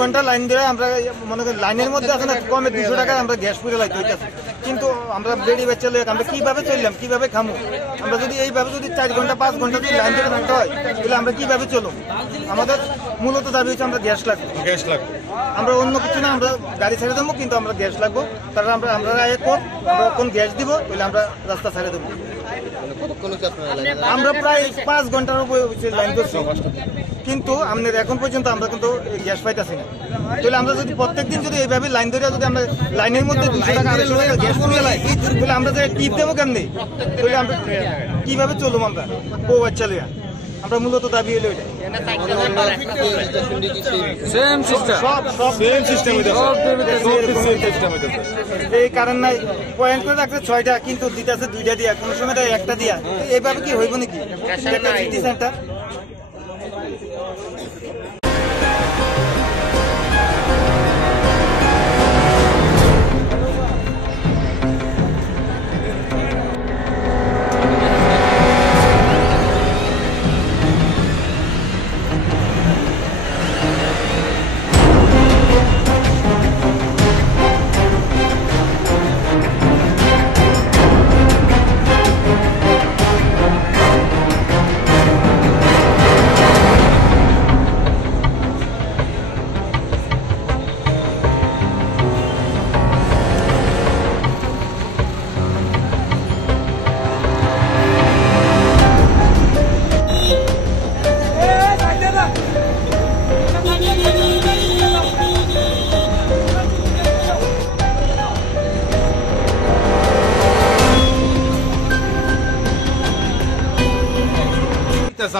ঘন্টা লাইন দিয়ে আমরা মনে করি লাইনের মধ্যে আছে না কমে 200 টাকায় আমরা গ্যাস পুরে লাইতে হইতেছে, কিন্তু আমরা বেড়ি বাচ্চা লোক আমরা কিভাবে চললাম, কিভাবে খামু? আমরা যদি এইভাবে যদি 4 ঘন্টা 5 ঘন্টা যদি লাইন ধরে থাকতে হয় তাহলে আমরা কিভাবে চলুম? আমাদের মূলত দাবি হচ্ছে আমরা গ্যাস লাগবে। আমরা অন্য কিছু না, আমরা গাড়ি ছেড়ে দেবো, কিন্তু আমরা গ্যাস লাগবো। তারপর আমরা কোন গ্যাস দিব তাহলে আমরা রাস্তা ছেড়ে দেবো। আমরা প্রায় 5 ঘন্টার উপরে লাইন করছি, কিন্তু আমাদের এখন পর্যন্ত আমরা কিন্তু গ্যাস পাইতেছি না। তাহলে আমরা যদি প্রত্যেকদিন যদি এইভাবে লাইন ধরে যদি আমরা লাইনের মধ্যে 200 টাকা 250 টাকা গ্যাস পুড়িয়ে লাই, তাহলে আমরা যে টিপ দেবো কেমনি? তাহলে আমরা কিভাবে চলুম? আমরা বউ বাচ্চা লইয়া আমরা মূলত দাবি হলো এটা। এই কারণ নাই পয়েন্ট করে রাখলে 6টা, কিন্তু দিতেছে 2টা দিয়া, কোনো সময় 1টা দিয়া। এইভাবে কি হইব নাকি একটা সিটি সেন্টার?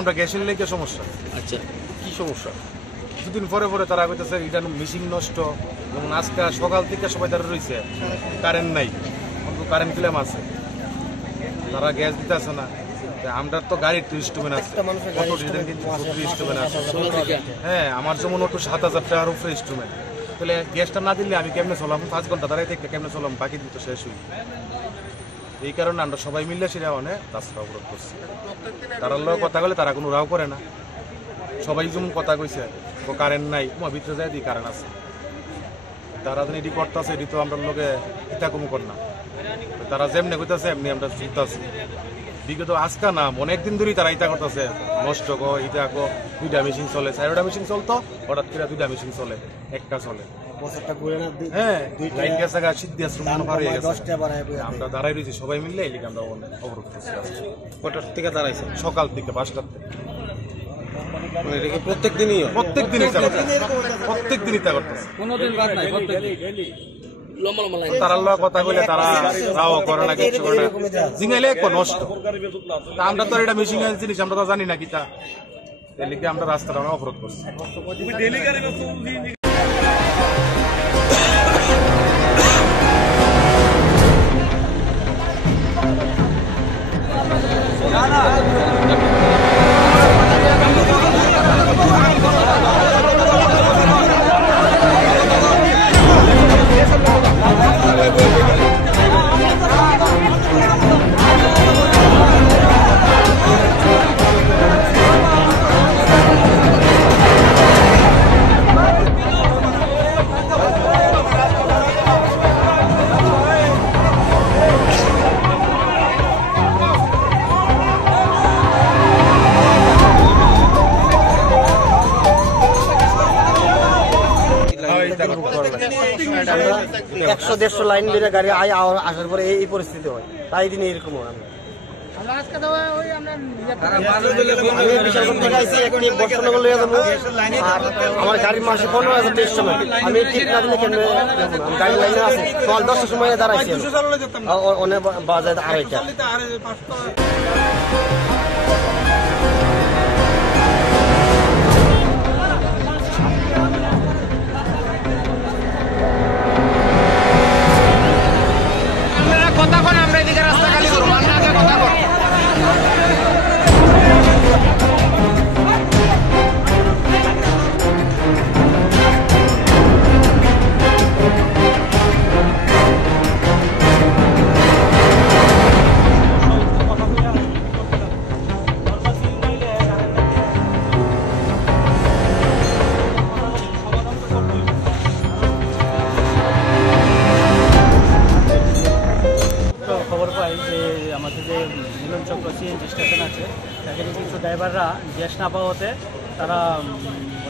আমরা গ্যাসের লেগে সমস্যা। আচ্ছা, কি সমস্যা? কিছুদিন পরে পরে তারা কইতেছে এটা মেশিন নষ্ট, এবং আজকে সকাল থেকে সবাই তারা রয়েছে, কারেন্ট নাই, কারেন্ট ক্লেম আছে, তারা গ্যাস দিতে আসে না। আমরা তো গাড়ির তো ইনস্ট্রুমেন্ট আছে, অটো ইনস্ট্রুমেন্ট আছে। হ্যাঁ, আমার যেমন অটো 7000 টাকার উপরে ইনস্ট্রুমেন্ট। তাহলে গ্যাসটা না দিলে আমি কেমনে চলাম? 5 ঘন্টা দাঁড়াই থেকে কেমনে চলাম? বাকি দিন তো শেষ হই। এই কারণে আমরা সবাই মিললে সেটা অনেক রাস্তা অবরোধ করছি। তারা লোক কথা বলে, তারা কোনো রাও করে না। সবাই যেমন কথা কইছে কারেন্ট নাই, তোমার ভিতরে যায় দিই কারেন্ট আছে, তারা যেন এটি করতেছে, এটি তো আমরা লোকে ইটা কম কর না। তারা যেমনি কইতেছে এমনি আমরা চলতেছি। বিগত আজকা না অনেকদিন ধরেই তারা ইটা করতেছে, নষ্ট গো ইটা গো, 2টা মেশিন চলে, 4টা মেশিন চলতো, হঠাৎ করে 2টা মেশিন চলে, একটা চলে। হ্যাঁ, লাইন গেছে গা, শীত দিয়ে আমরা দাঁড়াই রয়েছি সবাই মিললে, এই লিগে আমরা অবরোধ করছি। কটার থেকে দাঁড়াইছে? সকাল থেকে 5টার থেকে। প্রত্যেক দিনই ইচ্ছা করতেছে, কোনদিন বাদ নাই, তারা লোক কথা কইলে তারা রাও করে না, কিছু করে না, জিঙাইলে নষ্ট। আমরা তো এটা মেশিন জিনিস আমরা তো জানি না কিতা, এই লিগে আমরা রাস্তাটা অবরোধ করছি। একশো 150 লাইন ধরে গাড়ি আসার পরে এই পরিস্থিতি হয়, তাই দিন এরকম হয়। আমার গাড়ির মাসে 15,000 সময়, আমি ঠিক না দিলে কেন গাড়ি লাইনে আছে, সকাল 10টার সময় দাঁড়াইছি, অনেক বাজার 2:30। কথা বলে আমরা এদিকে রাস্তা খালি করবো, কথা বল। ড্রাইভাররা গ্যাস না পাওয়াতে তারা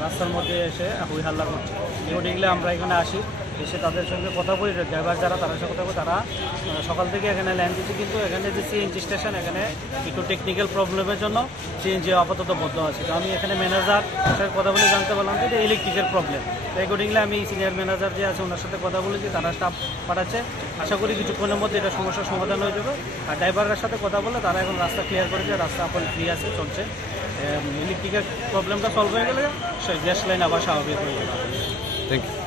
রাস্তার মধ্যে এসে হই হাল্লা করছে। ইমিডিয়েটলি আমরা এখানে আসি, এসে তাদের সঙ্গে কথা বলি, ড্রাইভার যারা তাদের সাথে কথা বলি। তারা সকাল থেকে এখানে লাইন দিচ্ছে, কিন্তু এখানে যে সিএনজি স্টেশন এখানে একটু টেকনিক্যাল প্রবলেমের জন্য সিএনজি আপাতত বন্ধ আছে। তো আমি এখানে ম্যানেজার সাথে কথা বলে জানতে পারলাম যে এটা ইলেকট্রিকের প্রবলেম। অ্যাকর্ডিংলি আমি সিনিয়র ম্যানেজার যে আছে ওনার সাথে কথা বলেছি, তারা স্টাফ পাঠাচ্ছে। আশা করি কিছুক্ষণের মধ্যে এটা সমস্যার সমাধান হয়ে যাবে। আর ড্রাইভারের সাথে কথা বলে তারা এখন রাস্তা ক্লিয়ার করেছে, রাস্তা এখন ফ্রি আছে, চলছে। ইলেকট্রিকের প্রবলেমটা সলভ হয়ে গেলে সেই গ্যাস লাইন আবার স্বাভাবিক হয়ে যাবে। Thank you.